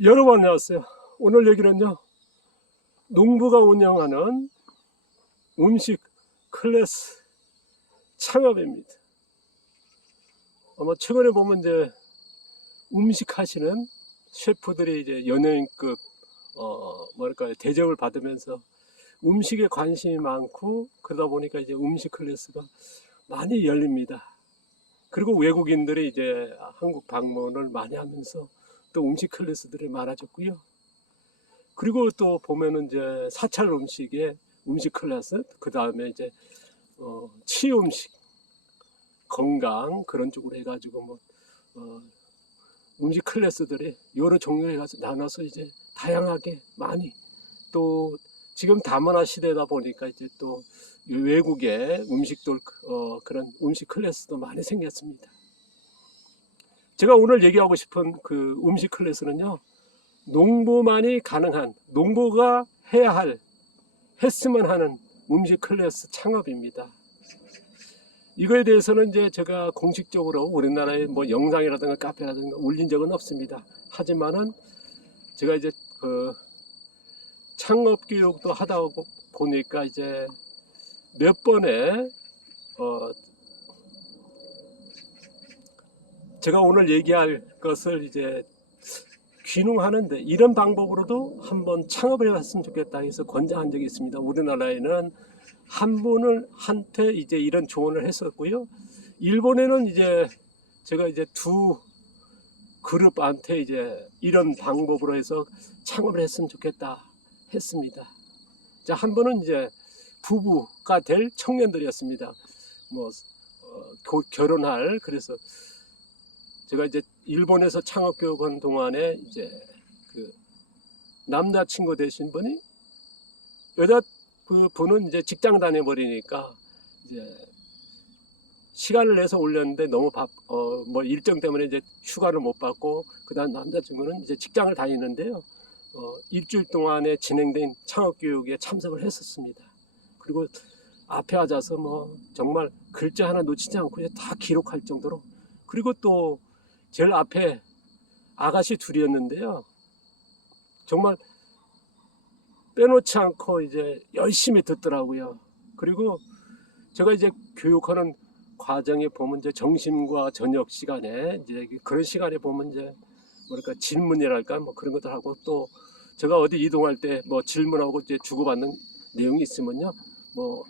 여러분 안녕하세요. 오늘 얘기는요, 농부가 운영하는 음식 클래스 창업입니다. 아마 최근에 보면 이제 음식 하시는 셰프들이 이제 연예인급 뭐랄까요, 대접을 받으면서 음식에 관심이 많고, 그러다 보니까 이제 음식 클래스가 많이 열립니다. 그리고 외국인들이 이제 한국 방문을 많이 하면서 또 음식 클래스들이 많아졌고요. 그리고 또 보면은 이제 사찰 음식의 음식 클래스, 그 다음에 이제 치유 음식, 건강 그런 쪽으로 해가지고 음식 클래스들이 여러 종류 해가지고 나눠서 이제 다양하게 많이, 또 지금 다문화 시대다 보니까 이제 또 외국의 음식들 그런 음식 클래스도 많이 생겼습니다. 제가 오늘 얘기하고 싶은 그 음식 클래스는요, 농부만이 가능한, 농부가 해야 할, 했으면 하는 음식 클래스 창업입니다. 이거에 대해서는 이제 제가 공식적으로 우리나라의 뭐 영상이라든가 카페라든가 올린 적은 없습니다. 하지만은 제가 이제 그 창업 교육도 하다 보니까 이제 몇 번에 제가 오늘 얘기할 것을 이제 귀농하는데 이런 방법으로도 한번 창업을 해봤으면 좋겠다 해서 권장한 적이 있습니다. 우리나라에는 한 분을 한테 이제 이런 조언을 했었고요. 일본에는 이제 제가 이제 두 그룹한테 이제 이런 방법으로 해서 창업을 했으면 좋겠다 했습니다. 자, 한 분은 이제 부부가 될 청년들이었습니다. 뭐 곧 결혼할, 그래서 제가 이제 일본에서 창업 교육한 동안에 이제 그 남자친구 되신 분이 여자 그 분은 이제 직장 다녀버리니까 이제 시간을 내서 올렸는데 너무 뭐 일정 때문에 이제 휴가를 못 받고, 그다음 남자친구는 이제 직장을 다니는데요. 일주일 동안에 진행된 창업 교육에 참석을 했었습니다. 그리고 앞에 앉아서 뭐 정말 글자 하나 놓치지 않고 다 기록할 정도로, 그리고 또 제일 앞에 아가씨 둘이었는데요. 정말 빼놓지 않고 이제 열심히 듣더라고요. 그리고 제가 이제 교육하는 과정에 보면 이제 점심과 저녁 시간에 이제 그런 시간에 보면 이제 뭐랄까 질문이랄까 뭐 그런 것들 하고, 또 제가 어디 이동할 때 뭐 질문하고 이제 주고받는 내용이 있으면요, 뭐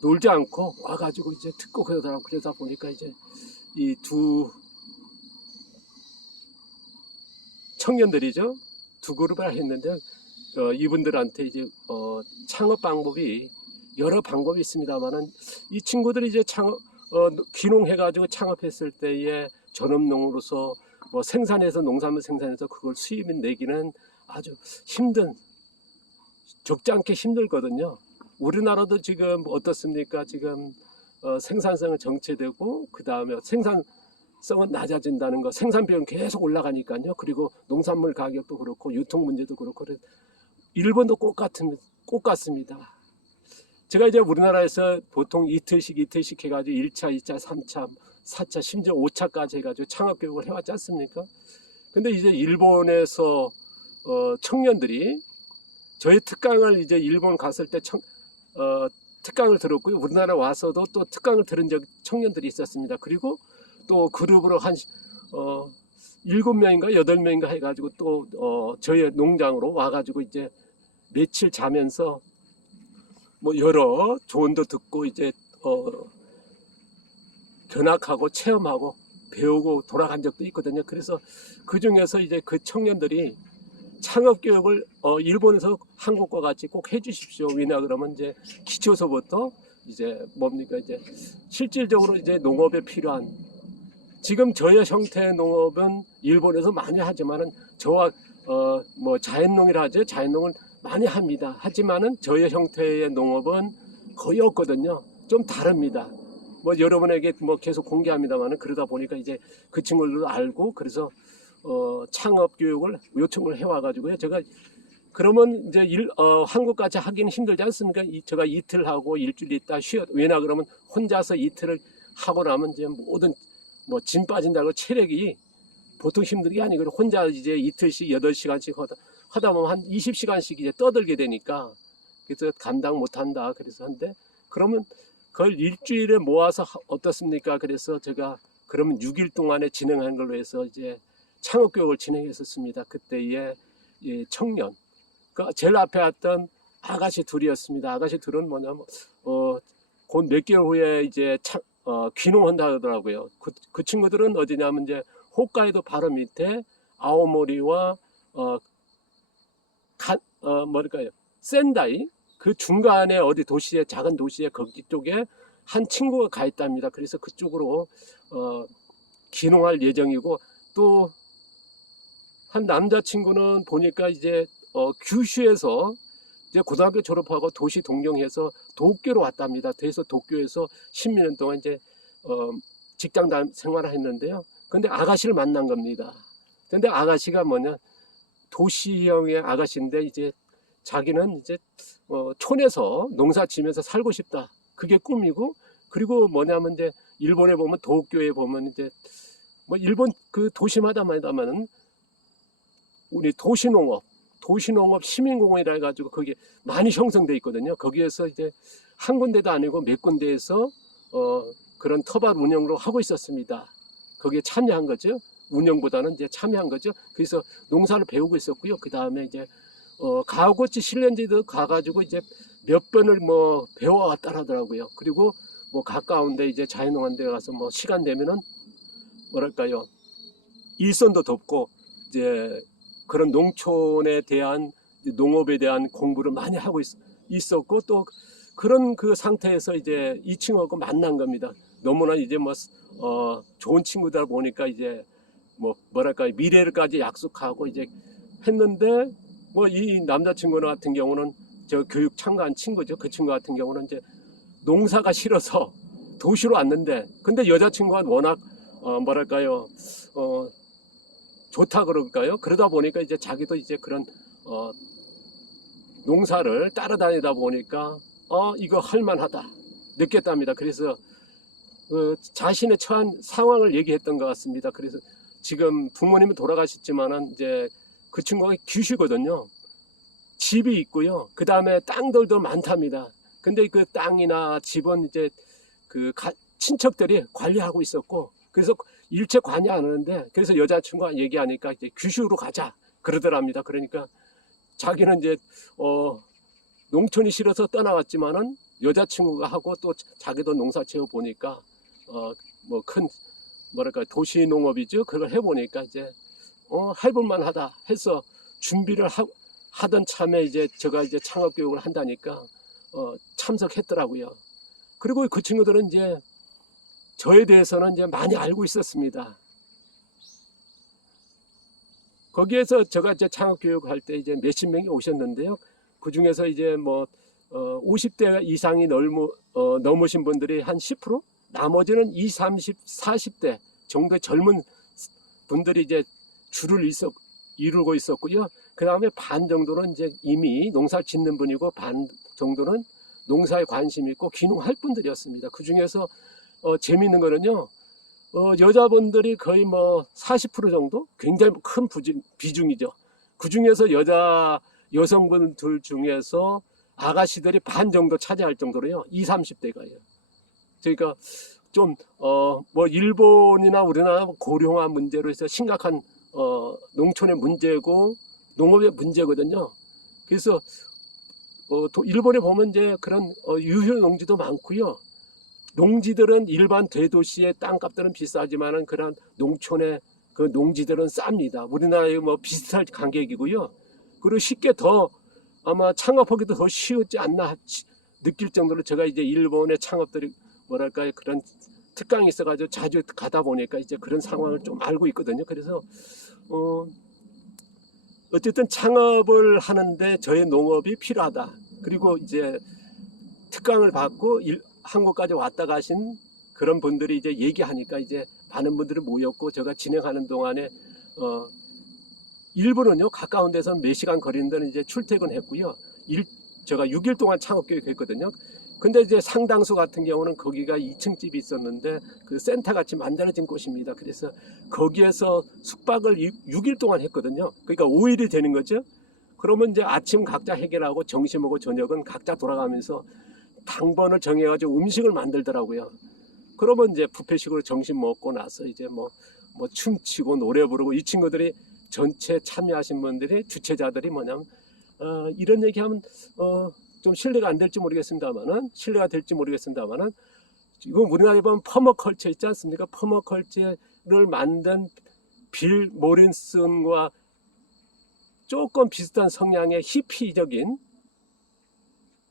놀지 않고 와가지고 이제 듣고 그러다 보니까 이제 이 두 청년들이죠, 두 그룹을 했는데 이분들한테 이제 창업 방법이 여러 방법이 있습니다만은, 이 친구들이 이제 귀농해가지고 창업했을 때에 전업농으로서 뭐 생산해서 농산물 생산해서 그걸 수입을 내기는 아주 힘든, 적지 않게 힘들거든요. 우리나라도 지금 어떻습니까? 지금 생산성은 정체되고, 그 다음에 생산성은 낮아진다는 거, 생산 비용 계속 올라가니까요. 그리고 농산물 가격도 그렇고 유통 문제도 그렇고, 일본도 똑같습니다. 제가 이제 우리나라에서 보통 이틀씩 해가지고 1차, 2차, 3차, 4차, 심지어 5차까지 해가지고 창업교육을 해왔지 않습니까? 근데 이제 일본에서 청년들이 저희 특강을 이제 일본 갔을 때 특강을 들었고요. 우리나라 와서도 또 특강을 들은 청년들이 있었습니다. 그리고 또 그룹으로 한 7명인가 8명인가 해가지고 또 저희 농장으로 와가지고 이제 며칠 자면서 뭐 여러 조언도 듣고 이제 견학하고 체험하고 배우고 돌아간 적도 있거든요. 그래서 그 중에서 이제 그 청년들이 창업 교육을 일본에서 한국과 같이 꼭 해주십시오. 왜냐 그러면 이제 기초서부터 이제 뭡니까 이제 실질적으로 이제 농업에 필요한, 지금 저의 형태의 농업은 일본에서 많이 하지만은 저와 뭐 자연농이라 하죠. 자연농을 많이 합니다. 하지만은 저의 형태의 농업은 거의 없거든요. 좀 다릅니다. 뭐 여러분에게 뭐 계속 공개합니다만은, 그러다 보니까 이제 그 친구들도 알고, 그래서 창업 교육을 요청을 해와가지고요. 제가 그러면 이제 한국까지 하기는 힘들지 않습니까? 제가 이틀 하고 일주일 있다 쉬어. 왜냐 그러면 혼자서 이틀을 하고 나면 이제 모든 뭐 짐 빠진다고 체력이 보통 힘든 게 아니고 혼자 이제 이틀씩 8시간씩 하다 보면 한 20시간씩 이제 떠들게 되니까 그래서 감당 못 한다. 그래서 한데 그러면 그걸 일주일에 모아서 어떻습니까? 그래서 제가 그러면 6일 동안에 진행한 걸로 해서 이제 창업 교육을 진행했었습니다. 그때의 청년. 그 제일 앞에 왔던 아가씨 둘이었습니다. 아가씨 둘은 뭐냐면 곧 몇 개월 후에 이제 귀농한다 하더라고요. 그 친구들은 어디냐면 이제 홋카이도 바로 밑에 아오모리와 뭐랄까요, 센다이 그 중간에 어디 도시에 작은 도시에 거기 쪽에 한 친구가 가 있답니다. 그래서 그쪽으로 귀농할 예정이고 또 한 남자친구는 보니까 이제 규슈에서 이제 고등학교 졸업하고 도시 동경해서 도쿄로 왔답니다. 그래서 도쿄에서 10몇 년 동안 이제 직장 생활을 했는데요. 근데 아가씨를 만난 겁니다. 근데 아가씨가 뭐냐, 도시형의 아가씨인데 이제 자기는 이제 촌에서 농사 지면서 살고 싶다. 그게 꿈이고, 그리고 뭐냐면 이제 일본에 보면 도쿄에 보면 이제 뭐 일본 그 도시마다마다는 우리 도시농업 시민공원이라 해가지고 거기 많이 형성돼 있거든요. 거기에서 이제 한 군데도 아니고 몇 군데에서 그런 터밭 운영으로 하고 있었습니다. 거기에 참여한 거죠. 운영보다는 이제 참여한 거죠. 그래서 농사를 배우고 있었고요. 그 다음에 이제 가오고치 실련지도 가가지고 이제 몇 번을 뭐 배워왔다 하더라고요. 그리고 뭐 가까운데 이제 자연농원대 가서 뭐 시간 되면은 뭐랄까요, 일선도 돕고 이제 그런 농촌에 대한 농업에 대한 공부를 많이 하고 있었고 또 그런 그 상태에서 이제 이 친구하고 만난 겁니다. 너무나 이제 뭐 좋은 친구다 보니까 이제 뭐랄까 미래를까지 약속하고 이제 했는데 뭐 이 남자친구 같은 경우는 저 교육 참가한 친구죠. 그 친구 같은 경우는 이제 농사가 싫어서 도시로 왔는데 근데 여자친구가 워낙 뭐랄까요 좋다 그럴까요? 그러다 보니까 이제 자기도 이제 그런 농사를 따라다니다 보니까 이거 할만하다 느꼈답니다. 그래서 자신의 처한 상황을 얘기했던 것 같습니다. 그래서 지금 부모님은 돌아가셨지만은 이제 그 친구가 규슈거든요. 집이 있고요. 그 다음에 땅들도 많답니다. 근데 그 땅이나 집은 이제 그 친척들이 관리하고 있었고 그래서 일체 관여 안 하는데 그래서 여자친구가 얘기하니까 이제 규슈로 가자 그러더랍니다. 그러니까 자기는 이제 농촌이 싫어서 떠나왔지만은 여자친구가 하고 또 자기도 농사 지어 보니까 뭐 큰 뭐랄까 도시 농업이죠. 그걸 해보니까 이제 해볼만 하다 해서 준비를 하던 참에 이제 제가 이제 창업 교육을 한다니까 참석했더라고요. 그리고 그 친구들은 이제 저에 대해서는 이제 많이 알고 있었습니다. 거기에서 제가 이제 창업 교육할 때 이제 몇십 명이 오셨는데요. 그 중에서 이제 뭐 50대 이상이 넘으신 분들이 한 10%, 나머지는 20, 30, 40대 정도의 젊은 분들이 이제 줄을 이루고 있었고요. 그 다음에 반 정도는 이제 이미 농사를 짓는 분이고 반 정도는 농사에 관심이 있고 귀농할 분들이었습니다. 그 중에서 재미있는 거는요, 여자분들이 거의 뭐 40% 정도? 굉장히 큰 비중이죠. 그 중에서 여성분들 중에서 아가씨들이 반 정도 차지할 정도로요, 20, 30대가요. 그러니까 좀, 뭐 일본이나 우리나라 고령화 문제로 해서 심각한, 농촌의 문제고, 농업의 문제거든요. 그래서, 일본에 보면 이제 그런, 유휴 농지도 많고요. 농지들은 일반 대도시의 땅값들은 비싸지만은 그런 농촌의 그 농지들은 쌉니다. 우리나라에 뭐 비슷할 간격이고요. 그리고 쉽게 더 아마 창업하기도 더 쉬웠지 않나 느낄 정도로 제가 이제 일본의 창업들이 뭐랄까요 그런 특강이 있어가지고 자주 가다 보니까 이제 그런 상황을 좀 알고 있거든요. 그래서 어쨌든 창업을 하는데 저의 농업이 필요하다. 그리고 이제 특강을 받고 한국까지 왔다 가신 그런 분들이 이제 얘기하니까 이제 많은 분들이 모였고 제가 진행하는 동안에 일부는요 가까운 데서 몇 시간 거리는 데는 이제 출퇴근했고요. 제가 6일 동안 창업 교육했거든요. 근데 이제 상당수 같은 경우는 거기가 2층 집이 있었는데 그 센터 같이 만들어진 곳입니다. 그래서 거기에서 숙박을 6일 동안 했거든요. 그러니까 5일이 되는 거죠. 그러면 이제 아침 각자 해결하고 점심하고 저녁은 각자 돌아가면서 당번을 정해가지고 음식을 만들더라고요. 그러면 이제 뷔페식으로 점심 먹고 나서 이제 뭐 춤추고 노래 부르고 이 친구들이 전체 참여하신 분들이 주최자들이 뭐냐면 이런 얘기하면 좀 신뢰가 안 될지 모르겠습니다만은 신뢰가 될지 모르겠습니다만은 지금 우리나라에 보면 퍼머컬처 있지 않습니까? 퍼머컬처를 만든 빌 모린슨과 조금 비슷한 성향의 히피적인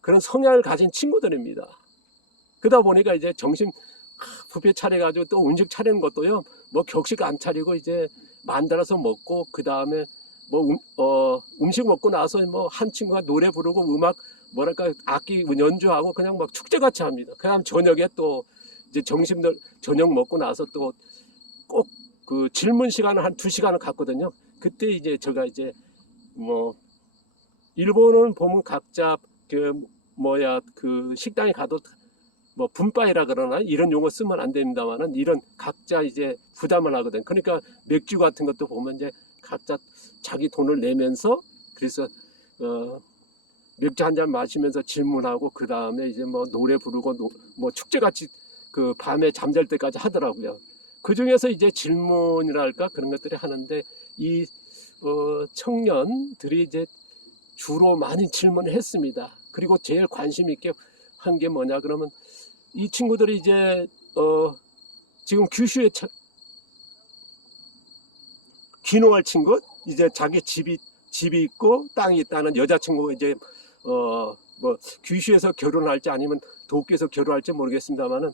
그런 성향을 가진 친구들입니다. 그러다 보니까 이제 점심 뷔페 차려가지고 또 음식 차리는 것도요, 뭐 격식 안 차리고 이제 만들어서 먹고 그 다음에 음식 먹고 나서 뭐 한 친구가 노래 부르고 음악 뭐랄까 악기 연주하고 그냥 막 축제같이 합니다. 그다음 저녁에 또 이제 저녁 먹고 나서 또 꼭 그 질문 시간을 한 2시간을 갖거든요. 그때 이제 제가 이제 뭐 일본은 보면 각자 그 식당에 가도 뭐 분바이라 그러나 이런 용어 쓰면 안 됩니다만은 이런 각자 이제 부담을 하거든. 그러니까 맥주 같은 것도 보면 이제 각자 자기 돈을 내면서 그래서 맥주 한 잔 마시면서 질문하고 그 다음에 이제 뭐 노래 부르고 뭐 축제같이 그 밤에 잠잘 때까지 하더라고요. 그 중에서 이제 질문이랄까 그런 것들이 하는데 이 청년들이 이제 주로 많이 질문을 했습니다. 그리고 제일 관심 있게 한 게 뭐냐 그러면 이 친구들이 이제 지금 규슈에 귀농할 친구 이제 자기 집이 있고 땅이 있다는 여자친구가 이제 뭐 규슈에서 결혼할지 아니면 도쿄에서 결혼할지 모르겠습니다만은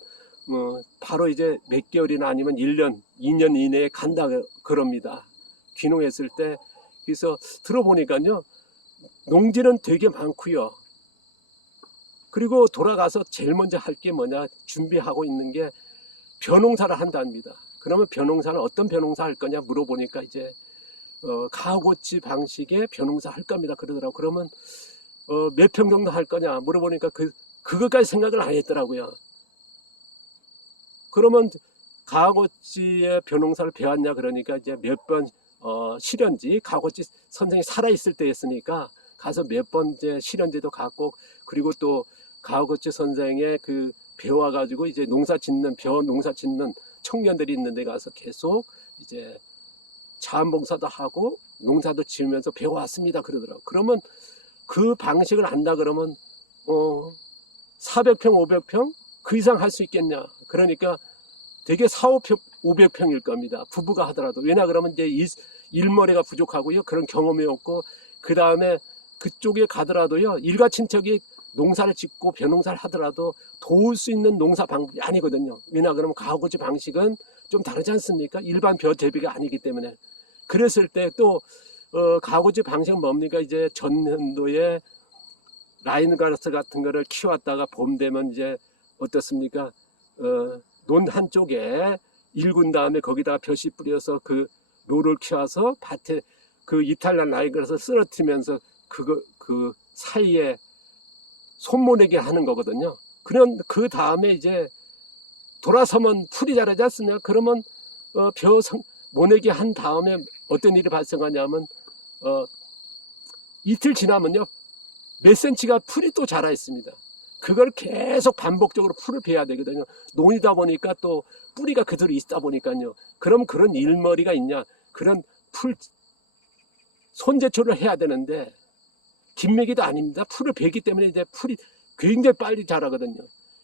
바로 이제 몇 개월이나 아니면 1년, 2년 이내에 간다 그럽니다. 귀농했을 때. 그래서 들어보니까요, 농지는 되게 많고요. 그리고 돌아가서 제일 먼저 할 게 뭐냐 준비하고 있는 게 벼농사를 한답니다. 그러면 벼농사는 어떤 벼농사 할 거냐 물어보니까 이제 가고치 방식의 벼농사 할 겁니다. 그러더라고. 그러면 몇 평 정도 할 거냐 물어보니까 그것까지 생각을 안 했더라고요. 그러면 가고치의 벼농사를 배웠냐 그러니까 이제 몇 번 실현지 가고치 선생이 살아 있을 때였으니까 가서 몇 번째 실현지도 갔고 그리고 또 가고치 선생의 그 배워가지고 이제 농사 짓는 청년들이 있는 데 가서 계속 이제 자원봉사도 하고 농사도 지으면서 배워왔습니다 그러더라고요. 그러면 그 방식을 안다 그러면 400평 500평 그 이상 할 수 있겠냐. 그러니까 되게 400평 500평일 겁니다. 부부가 하더라도. 왜냐 그러면 이제 일머리가 부족하고요. 그런 경험이 없고 그 다음에 그쪽에 가더라도요. 일가 친척이 농사를 짓고 벼농사를 하더라도 도울 수 있는 농사 방법이 아니거든요. 왜냐 그러면 가구지 방식은 좀 다르지 않습니까? 일반 벼 재배가 아니기 때문에. 그랬을 때 또 가구지 방식은 뭡니까? 이제 전년도에 라인가르스 같은 거를 키웠다가 봄 되면 이제 어떻습니까? 논 한쪽에 일군 다음에 거기다 벼씨 뿌려서 그 노를 키워서 밭에 그 이탈리안 라인가르스 쓰러뜨리면서 그 사이에 손모내게 하는 거거든요. 그런 그 다음에 이제 돌아서면 풀이 자라지 않습니까? 그러면 벼 모내기 한 다음에 어떤 일이 발생하냐면 이틀 지나면요 몇 센치가 풀이 또 자라 있습니다. 그걸 계속 반복적으로 풀을 베야 되거든요. 논이다 보니까 또 뿌리가 그대로 있다 보니까요. 그럼 그런 일머리가 있냐? 그런 풀 손제초를 해야 되는데 김매기도 아닙니다. 풀을 베기 때문에 이제 풀이 굉장히 빨리 자라거든요.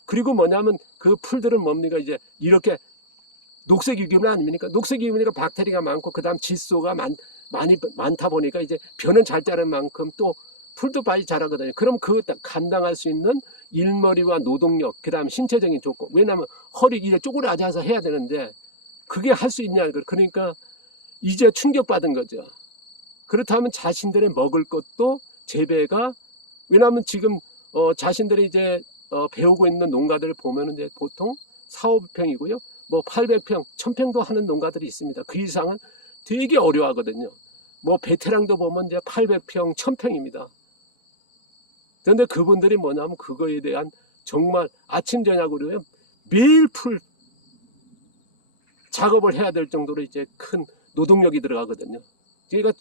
그리고 뭐냐면 그 풀들은 뭡니까? 이제 이렇게 녹색 유기물 아닙니까? 녹색 유기물이니까 박테리아가 많고 그다음 질소가 많다 보니까 이제 벼는 잘 자라는 만큼 또 풀도 빨리 자라거든요. 그럼 그 감당할 수 있는 일머리와 노동력, 그다음 신체적인 조건. 왜냐하면 허리 이래 쪼그라져서 해야 되는데 그게 할 수 있냐? 그러니까 이제 충격받은 거죠. 그렇다면 자신들의 먹을 것도 재배가 왜냐하면 지금 자신들이 이제 배우고 있는 농가들을 보면은 이제 보통 4,500평이고요. 뭐 800평, 1,000평도 하는 농가들이 있습니다. 그 이상은 되게 어려워하거든요. 뭐 베테랑도 보면 이제 800평, 1,000평입니다. 그런데 그분들이 뭐냐면 그거에 대한 정말 아침 저녁으로 매일 풀 작업을 해야 될 정도로 이제 큰 노동력이 들어가거든요. 그러니까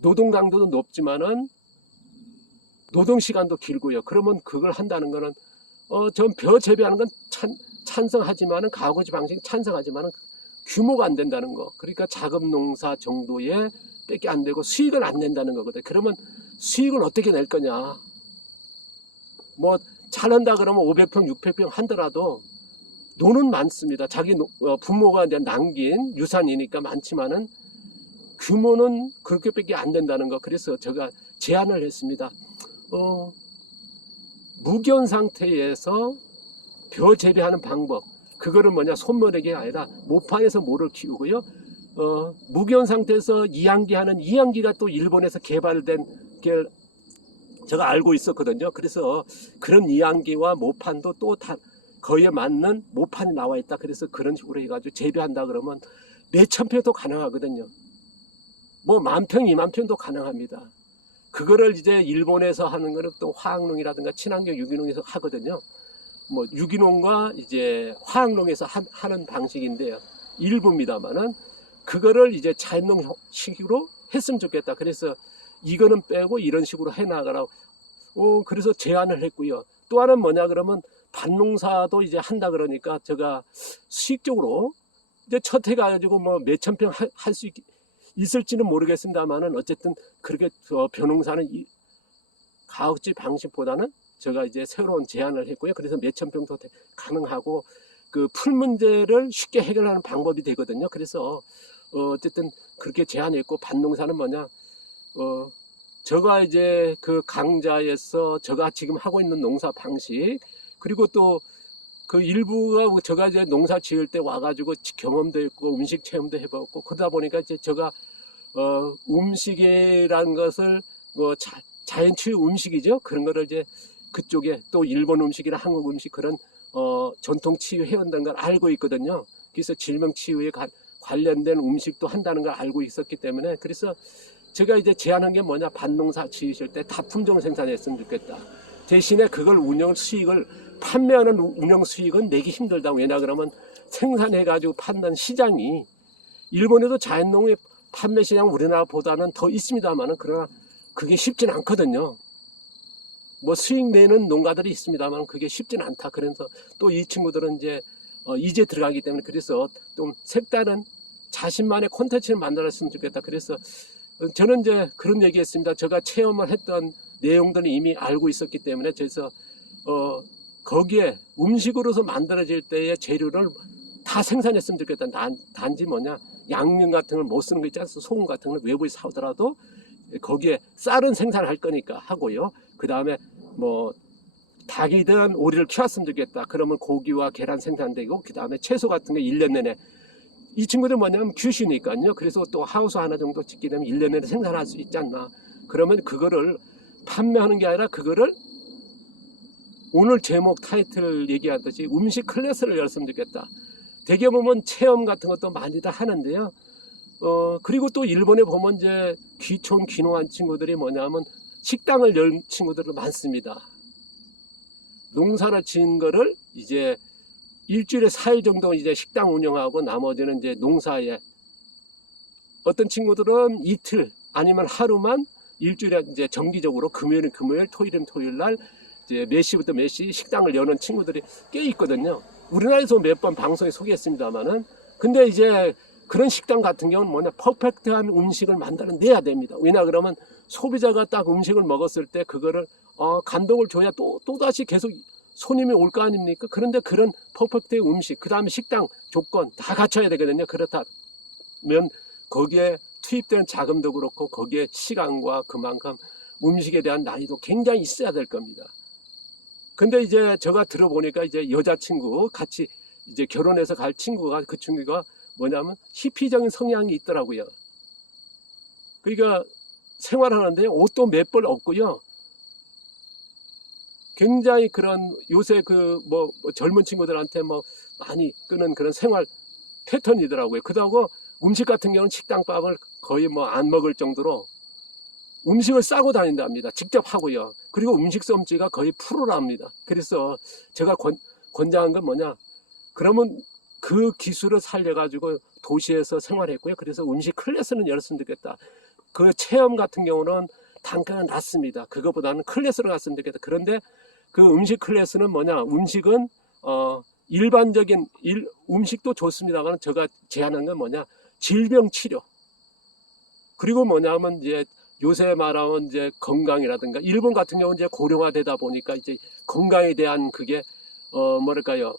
노동 강도도 높지만은 노동 시간도 길고요. 그러면 그걸 한다는 거는 전 벼 재배하는 건 찬성하지만은 가구지 방식 찬성하지만은 규모가 안 된다는 거. 그러니까 작업 농사 정도에 밖에 안 되고 수익을 안 낸다는 거거든요. 그러면 수익을 어떻게 낼 거냐? 뭐 잘한다 그러면 500평, 600평 한더라도 돈은 많습니다. 자기 부모가 이제 남긴 유산이니까 많지만은 규모는 그렇게밖에 안 된다는 거. 그래서 제가 제안을 했습니다. 무견 상태에서 벼 재배하는 방법. 그거를 뭐냐, 손모래기 아니라 모판에서 모를 키우고요. 무견 상태에서 이항기 하는 이항기가 또 일본에서 개발된 게 제가 알고 있었거든요. 그래서 그런 이항기와 모판도 또 다 거기에 맞는 모판이 나와 있다. 그래서 그런 식으로 해가지고 재배한다 그러면 몇천 평도 가능하거든요. 뭐 10,000평, 20,000평도 가능합니다. 그거를 이제 일본에서 하는 거는 또 화학농이라든가 친환경 유기농에서 하거든요. 뭐 유기농과 이제 화학농에서 하는 방식인데요. 일부입니다만은 그거를 이제 자연농식으로 했으면 좋겠다. 그래서 이거는 빼고 이런 식으로 해나가라고. 그래서 제안을 했고요. 또 하나는 뭐냐 그러면 밭농사도 이제 한다 그러니까 제가 수익적으로 이제 첫 해가지고 뭐 몇천 평 할 수 있을지는 모르겠습니다만은 어쨌든 그렇게 벼농사는 가옥지 방식보다는 제가 이제 새로운 제안을 했고요. 그래서 몇천 평도 가능하고 그 풀 문제를 쉽게 해결하는 방법이 되거든요. 그래서 어쨌든 그렇게 제안했고 밭농사는 뭐냐 제가 이제 그 강좌에서 제가 지금 하고 있는 농사 방식 그리고 또 그 일부가 제가 이제 농사 지을 때 와가지고 경험도 있고 음식 체험도 해봤고 그러다 보니까 이제 제가 음식이라는 것을 자연치유 음식이죠. 그런 거를 이제 그쪽에 또 일본 음식이나 한국 음식 그런 전통 치유 해온다는 걸 알고 있거든요. 그래서 질병 치유에 관련된 음식도 한다는 걸 알고 있었기 때문에 그래서 제가 이제 제안한 게 뭐냐 밭농사 지으실 때 다품종을 생산했으면 좋겠다. 대신에 그걸 수익을 판매하는 운영 수익은 내기 힘들다. 왜냐 그러면 생산해가지고 판단 시장이 일본에도 자연농의 판매 시장 우리나라보다는 더 있습니다만은 그러나 그게 쉽진 않거든요. 뭐 수익 내는 농가들이 있습니다만 그게 쉽진 않다. 그래서 또 이 친구들은 이제 들어가기 때문에 그래서 좀 색다른 자신만의 콘텐츠를 만들었으면 좋겠다. 그래서 저는 이제 그런 얘기했습니다. 제가 체험을 했던 내용들은 이미 알고 있었기 때문에 그래서 거기에 음식으로서 만들어질 때의 재료를 다 생산했으면 좋겠다. 단지 뭐냐 양념 같은 걸 못 쓰는 거 있지 않습니까? 소금 같은 걸 외부에서 사오더라도 거기에 쌀은 생산할 거니까 하고요. 그 다음에 뭐 닭이든 오리를 키웠으면 좋겠다. 그러면 고기와 계란 생산되고 그 다음에 채소 같은 게 1년 내내 이 친구들 뭐냐면 규슈니까요. 그래서 또 하우스 하나 정도 짓게 되면 1년 내내 생산할 수 있지 않나. 그러면 그거를 판매하는 게 아니라 그거를 오늘 제목 타이틀 얘기하듯이 음식 클래스를 열었으면 좋겠다. 대개 보면 체험 같은 것도 많이들 하는데요. 그리고 또 일본에 보면 이제 귀촌 귀농한 친구들이 뭐냐면 식당을 열 친구들도 많습니다. 농사를 지은 거를 이제 일주일에 4일 정도 이제 식당 운영하고 나머지는 이제 농사에 어떤 친구들은 이틀 아니면 하루만 일주일에 이제 정기적으로 금요일은 금요일, 토요일은 토요일 날 이제 몇 시부터 몇 시 식당을 여는 친구들이 꽤 있거든요. 우리나라에서 몇 번 방송에 소개했습니다만은 근데 이제 그런 식당 같은 경우는 뭐냐 퍼펙트한 음식을 만들어내야 됩니다. 왜냐 그러면 소비자가 딱 음식을 먹었을 때 그거를 감동을 줘야 또다시 계속 손님이 올 거 아닙니까? 그런데 그런 퍼펙트의 음식 그 다음에 식당 조건 다 갖춰야 되거든요. 그렇다면 거기에 투입되는 자금도 그렇고 거기에 시간과 그만큼 음식에 대한 난이도 굉장히 있어야 될 겁니다. 근데 이제 제가 들어보니까 이제 여자친구 같이 이제 결혼해서 갈 친구가 그 친구가 뭐냐면 히피적인 성향이 있더라고요. 그러니까 생활하는데 옷도 몇 벌 없고요. 굉장히 그런 요새 뭐 젊은 친구들한테 뭐 많이 끄는 그런 생활 패턴이더라고요. 그러고 음식 같은 경우는 식당밥을 거의 뭐 안 먹을 정도로 음식을 싸고 다닌답니다. 직접 하고요. 그리고 음식 솜씨가 거의 프로랍니다. 그래서 제가 권장한 건 뭐냐? 그러면 그 기술을 살려가지고 도시에서 생활했고요. 그래서 음식 클래스는 열었으면 좋겠다. 그 체험 같은 경우는 단가가 낮습니다. 그거보다는 클래스로 갔으면 좋겠다. 그런데 그 음식 클래스는 뭐냐? 음식은 일반적인 음식도 좋습니다만 제가 제안한 건 뭐냐? 질병 치료. 그리고 뭐냐면 이제 요새 말하면 이제 건강이라든가 일본 같은 경우는 이제 고령화되다 보니까 이제 건강에 대한 그게 뭐랄까요?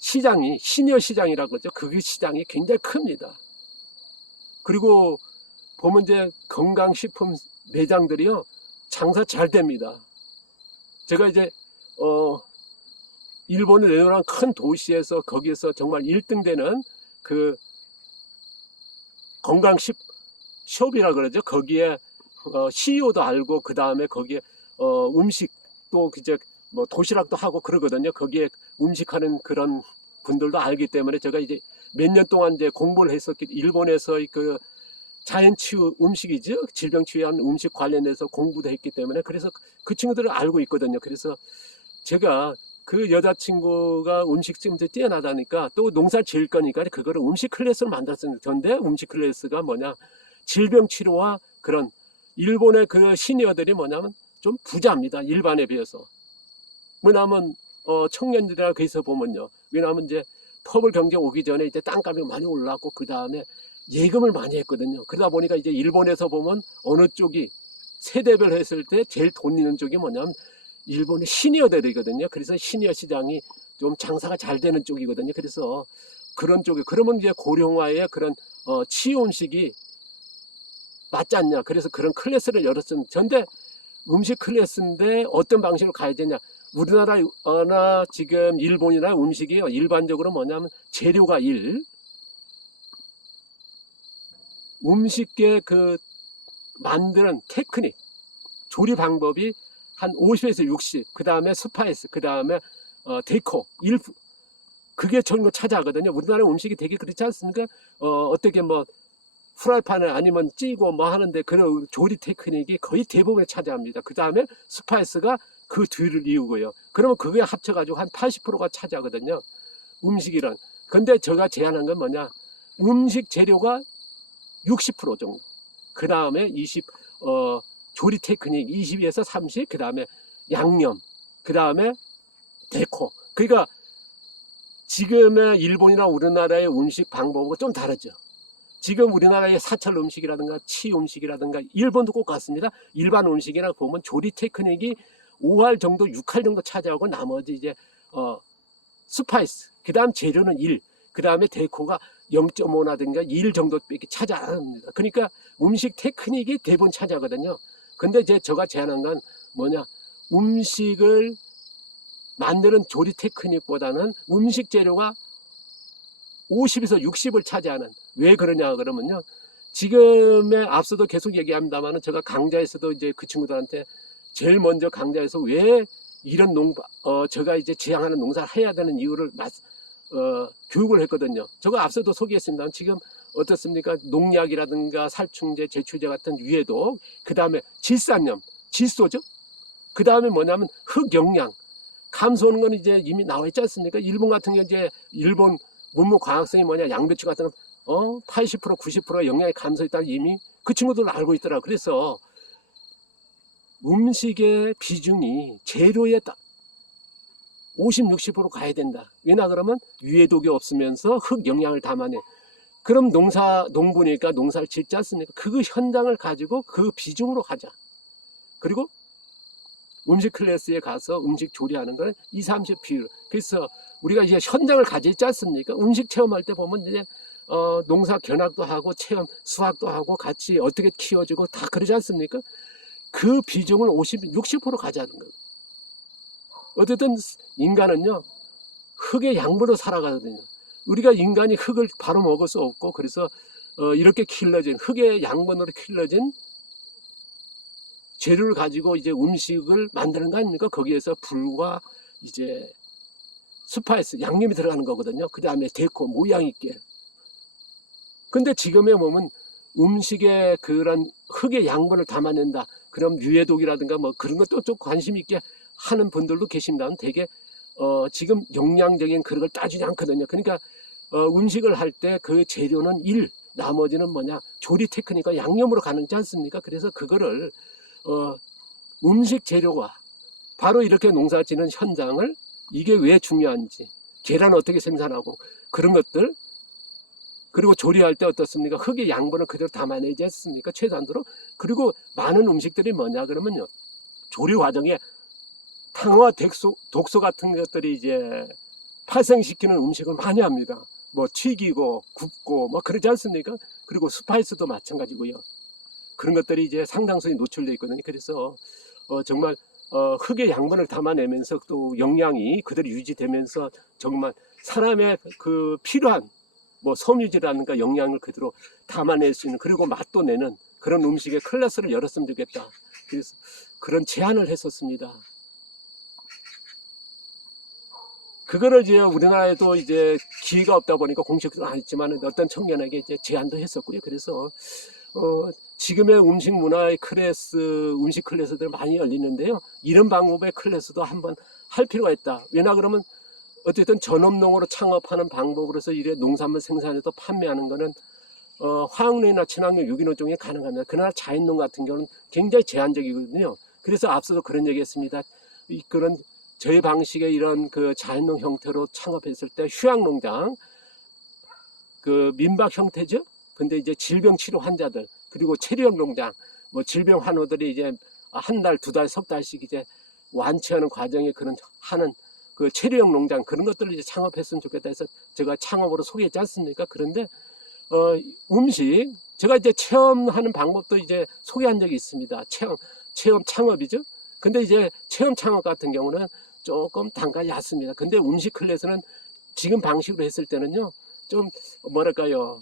시장이 시니어 시장이라고 그러죠. 그 시장이 굉장히 큽니다. 그리고 보면 이제 건강식품 매장들이요 장사 잘 됩니다. 제가 이제 일본의 내노란 큰 도시에서 거기에서 정말 1등 되는 그 건강식 숍이라 그러죠. 거기에 CEO도 알고 그 다음에 거기에 음식도 이제 뭐 도시락도 하고 그러거든요. 거기에 음식하는 그런 분들도 알기 때문에 제가 이제 몇 년 동안 이제 공부를 했었기 일본에서 그 자연치유 음식이죠. 질병치유한 음식 관련해서 공부도 했기 때문에 그래서 그 친구들을 알고 있거든요. 그래서 제가 그 여자친구가 음식 좀 뛰어나다니까 또 농사를 지을 거니까 그거를 음식 클래스로 만들었는데 전데 음식 클래스가 뭐냐 질병 치료와 그런 일본의 그 시니어들이 뭐냐면 좀 부자입니다. 일반에 비해서. 왜냐하면 청년들이라 거기서 보면요. 왜냐하면 이제 터블 경쟁 오기 전에 이제 땅값이 많이 올랐고 그 다음에 예금을 많이 했거든요. 그러다 보니까 이제 일본에서 보면 어느 쪽이 세대별 했을 때 제일 돈 있는 쪽이 뭐냐면 일본의 시니어들이거든요. 그래서 시니어 시장이 좀 장사가 잘 되는 쪽이거든요. 그래서 그런 쪽에 그러면 이제 고령화의 그런 치유 음식이 맞지 않냐. 그래서 그런 클래스를 열었으면 전데 음식 클래스인데 어떤 방식으로 가야 되냐. 우리나라나 지금 일본이나 음식이 일반적으로 뭐냐면 재료가 음식계 그 만드는 테크닉 조리 방법이 한 50에서 60, 그 다음에 스파이스, 그 다음에 데코, 그게 전부 차지하거든요. 우리나라 음식이 되게 그렇지 않습니까? 어떻게 뭐 프라이팬을 아니면 찌고 뭐 하는데 그런 조리 테크닉이 거의 대부분을 차지합니다. 그 다음에 스파이스가 그 뒤를 이루고요. 그러면 그게 합쳐가지고 한 80%가 차지하거든요. 음식이란. 근데 제가 제안한 건 뭐냐? 음식 재료가 60% 정도. 그 다음에 조리 테크닉 20에서 30, 그 다음에 양념, 그 다음에 데코. 그러니까 지금의 일본이나 우리나라의 음식 방법과 좀 다르죠. 지금 우리나라의 사철 음식이라든가 치 음식이라든가 일본도 꼭 같습니다. 일반 음식이나 보면 조리 테크닉이 5할 정도, 6할 정도 차지하고 나머지 이제 스파이스, 그 다음 재료는 1, 그 다음에 데코가 0.5나든가 1 정도밖에 차지 안 합니다. 그러니까 음식 테크닉이 대부분 차지하거든요. 근데 제가 제안한 건 뭐냐, 음식을 만드는 조리 테크닉보다는 음식 재료가 50에서 60을 차지하는. 왜 그러냐 그러면요, 지금의 앞서도 계속 얘기합니다만은 제가 강좌에서도 이제 그 친구들한테 제일 먼저 강좌에서 왜 이런 제가 이제 지향하는 농사를 해야 되는 이유를 교육을 했거든요. 제가 앞서도 소개했습니다만 지금 어떻습니까? 농약이라든가 살충제, 제초제 같은 유해독, 그 다음에 질산염, 질소죠. 그 다음에 뭐냐면 흙영양 감소하는 건 이제 이미 나와 있지 않습니까? 일본 같은 경우 이제 일본 문무 과학성이 뭐냐, 양배추 같은 80% 90% 영양이 감소했다는 이미 그 친구들 알고 있더라. 그래서 음식의 비중이 재료에 50, 60% 가야 된다. 왜냐 그러면 유해독이 없으면서 흙 영양을 담아내. 그럼 농부니까 농사를 짓지 않습니까? 그 현장을 가지고 그 비중으로 가자. 그리고 음식 클래스에 가서 음식 조리하는 건 2, 30 비율. 그래서 우리가 이제 현장을 가지지 않습니까? 음식 체험할 때 보면 이제 농사 견학도 하고 체험 수학도 하고 같이 어떻게 키워주고 다 그러지 않습니까? 그 비중을 50, 60% 가자는 거예요. 어쨌든 인간은요, 흙의 양분으로 살아가거든요. 우리가 인간이 흙을 바로 먹을 수 없고, 그래서 이렇게 길러진 흙의 양분으로 길러진 재료를 가지고 이제 음식을 만드는 거 아닙니까? 거기에서 불과 이제 스파이스, 양념이 들어가는 거거든요. 그 다음에 데코, 모양 있게. 근데 지금에 보면 음식의 그런 흙의 양분을 담아낸다. 그럼 유해독이라든가 뭐 그런 것도 좀 관심 있게 하는 분들도 계십니다. 되게 지금 영양적인 그런 걸 따지지 않거든요. 그러니까 음식을 할 때 그 재료는 나머지는 뭐냐, 조리 테크닉과 양념으로 가능하지 않습니까? 그래서 그거를 음식 재료와 바로 이렇게 농사 짓는 현장을 이게 왜 중요한지, 계란 어떻게 생산하고 그런 것들, 그리고 조리할 때 어떻습니까? 흙의 양분을 그대로 담아내지 않습니까? 최단도로. 그리고 많은 음식들이 뭐냐 그러면요, 조리 과정에 탕화 독소 같은 것들이 이제 발생시키는 음식을 많이 합니다. 뭐 튀기고 굽고 뭐 그러지 않습니까? 그리고 스파이스도 마찬가지고요. 그런 것들이 이제 상당수에 노출되어 있거든요. 그래서 정말 흙의 양분을 담아내면서 또 영양이 그대로 유지되면서 정말 사람의 그 필요한 뭐 섬유질이라든가 영양을 그대로 담아낼 수 있는, 그리고 맛도 내는 그런 음식의 클래스를 열었으면 좋겠다. 그래서 그런 제안을 했었습니다. 그거를 이제 우리나라에도 이제 기회가 없다 보니까 공식적으로 안 했지만 어떤 청년에게 이제 제안도 했었고요. 그래서 지금의 음식 문화의 클래스, 음식 클래스들 많이 열리는데요. 이런 방법의 클래스도 한번 할 필요가 있다. 왜냐 그러면 어쨌든 전업농으로 창업하는 방법으로서 이래 농산물 생산해서 판매하는 거는 화학농이나 친환경 유기농 중에 가능합니다. 그러나 자연농 같은 경우는 굉장히 제한적이거든요. 그래서 앞서도 그런 얘기했습니다. 그런 저희 방식의 이런 그 자연농 형태로 창업했을 때 휴양농장, 그 민박 형태죠. 근데 이제 질병 치료 환자들, 그리고 체류형 농장, 뭐 질병 환우들이 이제 한 달, 두 달, 석 달씩 이제 완치하는 과정에 그런 하는 그 체류형 농장, 그런 것들을 이제 창업했으면 좋겠다 해서 제가 창업으로 소개했지 않습니까? 그런데 음식, 제가 이제 체험하는 방법도 이제 소개한 적이 있습니다. 체험 창업이죠. 근데 이제 체험 창업 같은 경우는 조금 단가가 얕습니다. 근데 음식 클래스는 지금 방식으로 했을 때는요, 좀 뭐랄까요,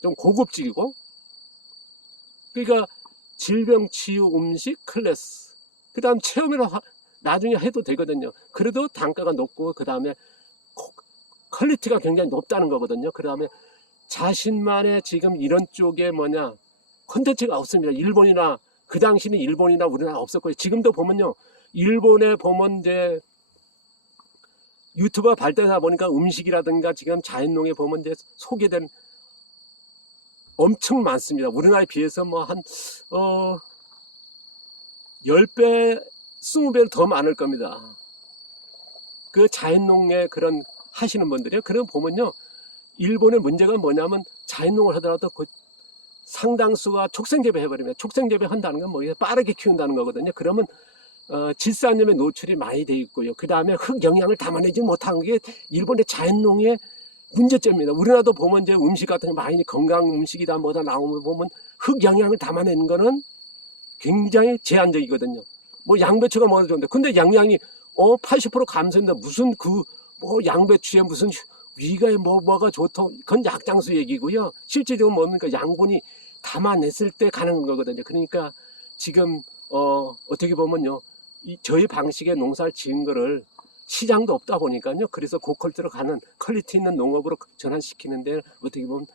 좀 고급지고, 그러니까 질병 치유 음식 클래스, 그 다음 체험이라 나중에 해도 되거든요. 그래도 단가가 높고, 그 다음에 퀄리티가 굉장히 높다는 거거든요. 그 다음에 자신만의 지금 이런 쪽에 뭐냐, 콘텐츠가 없습니다. 일본이나, 그 당시는 일본이나 우리나라 없었고요. 지금도 보면요, 일본에 보면 이제 유튜브가 발달하다 보니까 음식이라든가 지금 자연농에 보면 이제 소개된 엄청 많습니다. 우리나라에 비해서 뭐 한 10배, 20배는 더 많을 겁니다. 그 자연농에 그런 하시는 분들이요. 그럼 보면요, 일본의 문제가 뭐냐면 자연농을 하더라도 그 상당수가 촉생재배 해버리면, 촉생재배 한다는 건 뭐 빠르게 키운다는 거거든요. 그러면 질산염에 노출이 많이 돼 있고요. 그 다음에 흙 영양을 담아내지 못한 게 일본의 자연농의 문제점입니다. 우리나라도 보면 이제 음식 같은 거 많이 건강 음식이다 뭐다 나오면 보면 흙 영양을 담아내는 거는 굉장히 제한적이거든요. 뭐 양배추가 뭐가 좋은데, 근데 영양이 80% 감소인데 무슨 뭐 양배추에 무슨 위가에 뭐가 좋다, 그건 약장수 얘기고요. 실질적으로 뭡니까, 양분이 담아냈을 때 가능한 거거든요. 그러니까 지금 어떻게 보면요, 저희 방식의 농사를 지은 거를 시장도 없다 보니까요. 그래서 고퀄리티로 가는 퀄리티 있는 농업으로 전환시키는데 어떻게 보면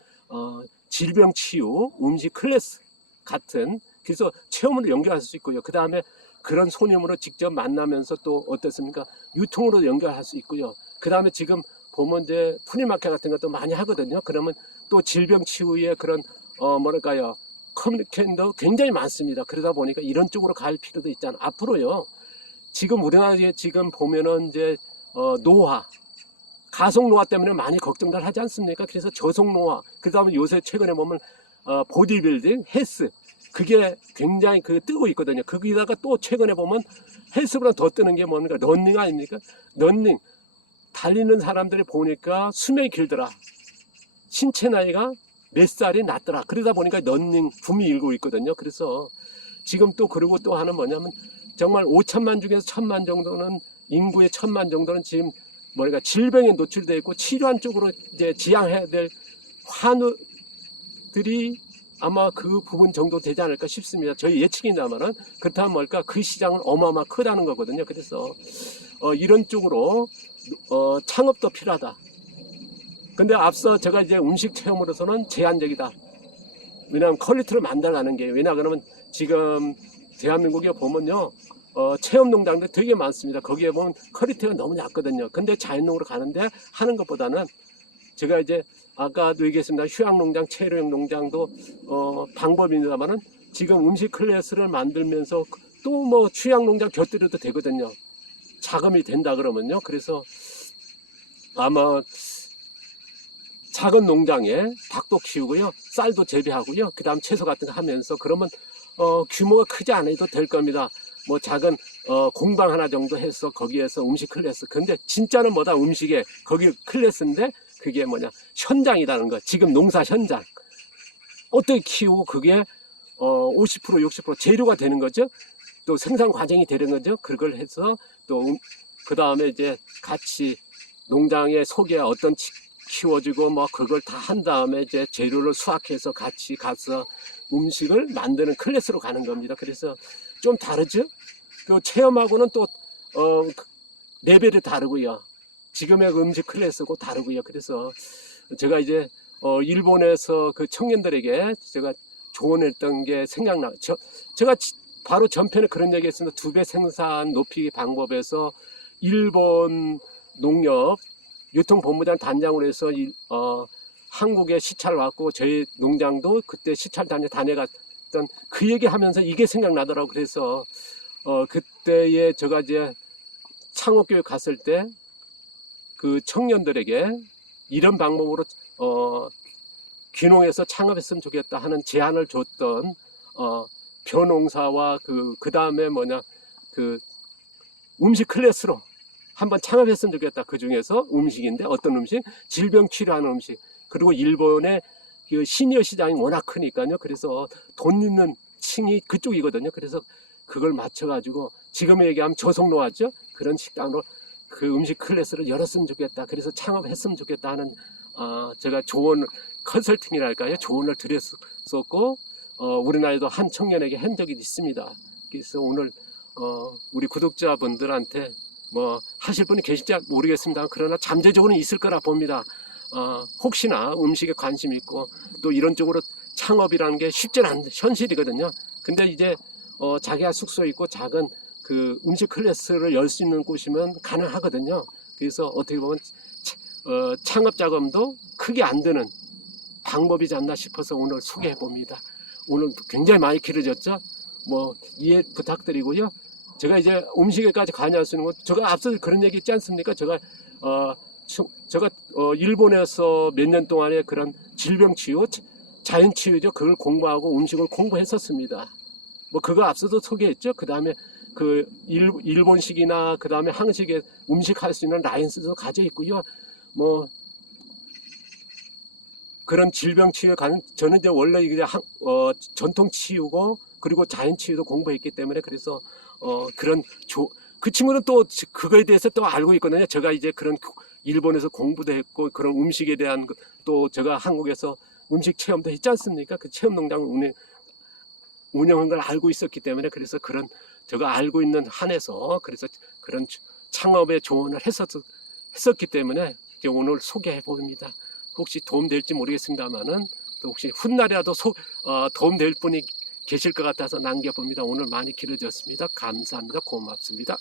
질병 치유, 음식 클래스 같은, 그래서 체험으로 연결할 수 있고요. 그 다음에 그런 손님으로 직접 만나면서 또 어떻습니까? 유통으로 연결할 수 있고요. 그 다음에 지금 보면 이제 프리마켓 같은 것도 많이 하거든요. 그러면 또 질병 치유의 그런 뭐랄까요, 커뮤니케이션도 굉장히 많습니다. 그러다 보니까 이런 쪽으로 갈 필요도 있잖아요. 앞으로요, 지금 우리나라에 지금 보면은 이제 노화, 가속 노화 때문에 많이 걱정들 하지 않습니까? 그래서 저속 노화, 그 다음에 요새 최근에 보면 보디빌딩, 헬스, 그게 굉장히 뜨고 있거든요. 거기다가 또 최근에 보면 헬스보다 더 뜨는 게 뭡니까? 런닝 아닙니까? 런닝, 달리는 사람들이 보니까 수명이 길더라. 신체 나이가 몇 살이 낮더라. 그러다 보니까 런닝 붐이 일고 있거든요. 그래서 지금 또 그리고 또 하나는 뭐냐면 정말 5천만 중에서 1,000만 정도는, 인구의 1,000만 정도는 지금 뭐랄까 질병에 노출되어 있고 치료한 쪽으로 이제 지향해야 될 환우들이 아마 그 부분 정도 되지 않을까 싶습니다. 저희 예측입니다만은, 그렇다면 뭘까, 그 시장은 어마어마 크다는 거거든요. 그래서 이런 쪽으로 창업도 필요하다. 근데 앞서 제가 이제 음식 체험으로서는 제한적이다. 왜냐하면 퀄리티를 만들어가는 게, 왜냐 그러면 지금 대한민국에 보면요, 체험농장도 되게 많습니다. 거기에 보면 퀄리티가 너무 낮거든요. 근데 자연농으로 가는데 하는 것보다는, 제가 이제 아까도 얘기했습니다. 휴양농장, 체류형 농장도 방법입니다만은, 지금 음식 클래스를 만들면서 또 뭐 휴양농장 곁들여도 되거든요. 자금이 된다 그러면요. 그래서 아마 작은 농장에 닭도 키우고요, 쌀도 재배하고요, 그 다음 채소 같은 거 하면서, 그러면 규모가 크지 않아도 될 겁니다. 뭐 작은 공방 하나 정도 해서 거기에서 음식 클래스. 근데 진짜는 뭐다, 음식에 거기 클래스인데 그게 뭐냐, 현장이라는 거. 지금 농사 현장 어떻게 키우고 그게 50% 60% 재료가 되는 거죠. 또 생산 과정이 되는 거죠. 그걸 해서 또 그 다음에 이제 같이 농장의 속에 어떤 키워주고 뭐 그걸 다 한 다음에 이제 재료를 수확해서 같이 가서 음식을 만드는 클래스로 가는 겁니다. 그래서 좀 다르죠? 그 체험하고는 또 레벨이 다르고요. 지금의 그 음식 클래스고 다르고요. 그래서 제가 이제 일본에서 그 청년들에게 제가 조언했던 게 생각나. 제가 바로 전편에 그런 얘기했습니다. 2배 생산 높이기 방법에서 일본 농협 유통본부장 단장으로 해서 한국에 시찰 왔고, 저희 농장도 그때 시찰 다녀갔던 그 얘기하면서 이게 생각나더라고. 그래서 그때에 제가 이제 창업교육 갔을 때 그 청년들에게 이런 방법으로 귀농해서 창업했으면 좋겠다 하는 제안을 줬던 벼농사와 그 다음에 뭐냐, 그 음식 클래스로 한번 창업했으면 좋겠다. 그 중에서 음식인데, 어떤 음식? 질병 치료하는 음식. 그리고 일본의 그 시니어 시장이 워낙 크니까요. 그래서 돈 있는 층이 그쪽이거든요. 그래서 그걸 맞춰가지고 지금 얘기하면 저속노화죠. 그런 식당으로 그 음식 클래스를 열었으면 좋겠다. 그래서 창업했으면 좋겠다 하는 제가 조언, 컨설팅이랄까요? 조언을 드렸었고, 우리나라에도 한 청년에게 한 적이 있습니다. 그래서 오늘 우리 구독자분들한테 뭐 하실 분이 계실지 모르겠습니다. 그러나 잠재적으로는 있을 거라 봅니다. 혹시나 음식에 관심 있고 또 이런 쪽으로 창업이라는 게 쉽지는 않은 현실이거든요. 근데 이제 자기가 숙소 있고 작은 그 음식 클래스를 열 수 있는 곳이면 가능하거든요. 그래서 어떻게 보면 창업 자금도 크게 안 드는 방법이지 않나 싶어서 오늘 소개해 봅니다. 오늘 굉장히 많이 길어졌죠. 뭐 이해 부탁드리고요. 제가 이제 음식에까지 관여할 수 있는 것, 제가 앞서 그런 얘기 있지 않습니까? 제가 일본에서 몇 년 동안의 그런 질병 치유, 자연 치유죠. 그걸 공부하고 음식을 공부했었습니다. 뭐 그거 앞서도 소개했죠. 그 다음에 그 일본식이나 그 다음에 한식에 음식 할 수 있는 라이언스도 가져 있고요. 뭐 그런 질병 치유에 가는, 저는 이제 원래 이게 전통 치유고 그리고 자연 치유도 공부했기 때문에, 그래서 그런 그 친구는 또 그거에 대해서 또 알고 있거든요. 제가 이제 그런 일본에서 공부도 했고 그런 음식에 대한 또 제가 한국에서 음식 체험도 했지 않습니까? 그 체험 농장을 운영한 걸 알고 있었기 때문에, 그래서 그런 제가 알고 있는 한에서 그래서 그런 창업에 조언을 했었기 때문에 오늘 소개해 봅니다. 혹시 도움될지 모르겠습니다만은 또 혹시 훗날이라도 도움될 분이 계실 것 같아서 남겨봅니다. 오늘 많이 길어졌습니다. 감사합니다. 고맙습니다.